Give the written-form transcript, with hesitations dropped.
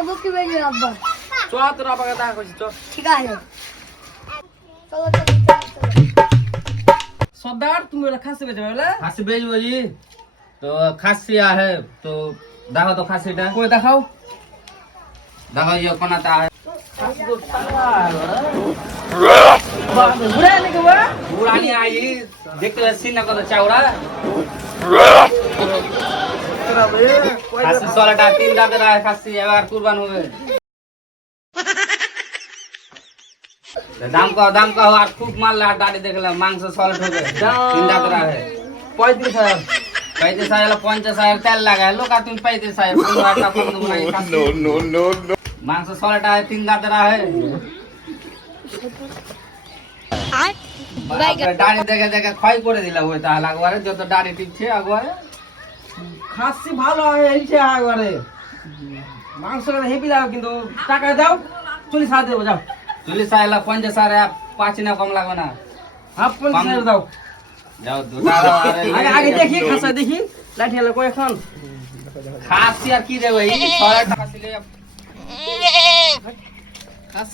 একটা বুকি বেজে আব্বা চ তোর আব্বাকে দেখা করছি চ ঠিক আছে চলো সর্দার তুমি ওরা খাসি বেচবে বলে খাসি বেচবো জি তো খাসি আছে তো দেখো তো খাসিটা কই দেখাও দেখো ये कोनाता है খাসি তো তালা ঘুরে আনি কে বা पुरानी आई देखते हैं सीना को तो चावड़ा खासी 16টা 3 দাঁত রায় খাসি এবার কুরবান হবে দাম কও আর খুব মারলে আর দাঁড়ি দেখলাম মাংস সলিড হবে 3 দাঁত রায় 35,000 35,000 50,000 তেল লাগায় লোক আর তুমি 35,000 15 টাকা কম দেবো না নো মাংস 16টা 3 দাঁত রায় দাড়ি দেখে দেখে ক্ষয় করে দিলাম ওই তাহলে একবারে যত দাড়ি টিকছে একবারে খাসি ভালো হয়েছে একবারে মাংসটা হেভি দাও কিন্তু টাকা দাও 40,000 দেবো যাও 40,000 50,000 পাঁচ না কম লাগবে না হাফ 50,000 দাও যাও দুটা আগে আগে দেখি খাসা দেখি লাঠি হলো কই এখন খাসি আর কি দেবো এই 6 টাকা খাসি